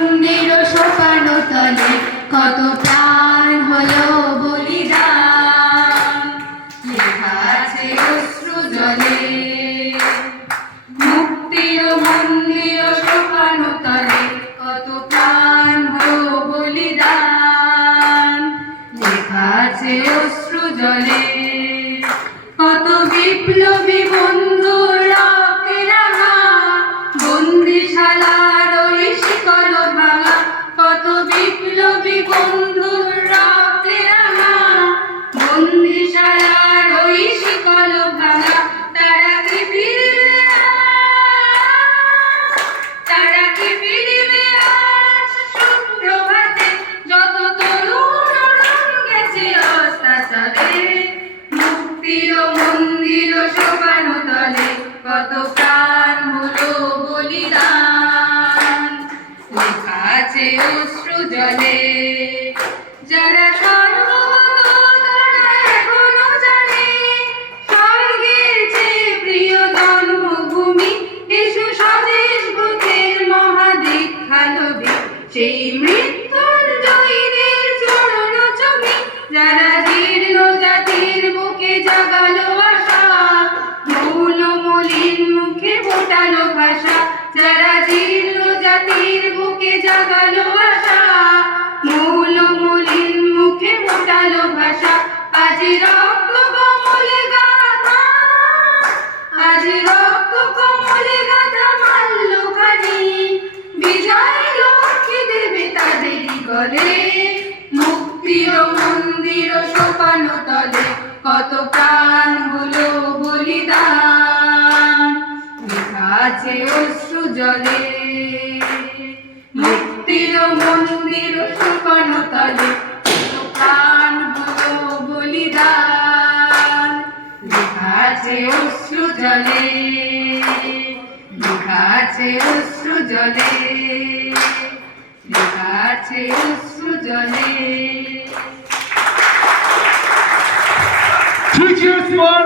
মন্দির সোপান তলে কত প্রাণ হলো বলিদান, লেখা আছে অশ্রু জলে। মুক্তির মন্দির সোপান তলে কত প্রাণ হলো বলিদান, লেখা আছে অশ্রু জলে। কত বিপ্লবী বন্ধুর রক্তে রাঙা বন্দিশালার ওই শিকল ভাঙা, কত বিপ্লবী বন্ধুর রক্তে রাঙা বন্দিশালার ওই শিকল ভাঙা। তারা কি ফিরবে, তারা কি ফিরবে আজ সুপ্রভাতে, যত তরুণ গেছে অস্তাচলে। মুক্তির মন্দির সোপান তলে কত প্রাণ হলো বলিদান, লেখা আছে অশ্রু জলে। যারা এখনো জানে স্বর্গের চেয়ে প্রিয় জন্মভূমি, এসো স্বদেশ বুকের মহাদীক্ষালবে, সেই মৃত্যুঞ্জয়ীদের চরণ চুমি। যারা জীর্ণ জাতির বুকে জাগালো আশা, মৌল মলিন মুখে ফোটালো ভাষা। যারা জীর্ণ জাতির বুকে জাগালো আশা, মৌল মলিন মুখে ফোটালো ভাষা। আজ রক্ত কমলে গাথা, আজ রক্ত কমলে গাথা মাল্যখানি, বিজয় লক্ষ্মী দেবে তাদেরই গলে। মুক্তির মন্দির সোপান তলে কত প্রাণ হলো বলিদান, লেখা আছে অশ্রু জলে। মুক্তির মন্দির সোপান তলে কত প্রাণ হলো বলিদান, লেখা আছে অশ্রু জলে, লেখা আছে অশ্রু জলে, লেখা আছে অশ্রু জলে। Teachers for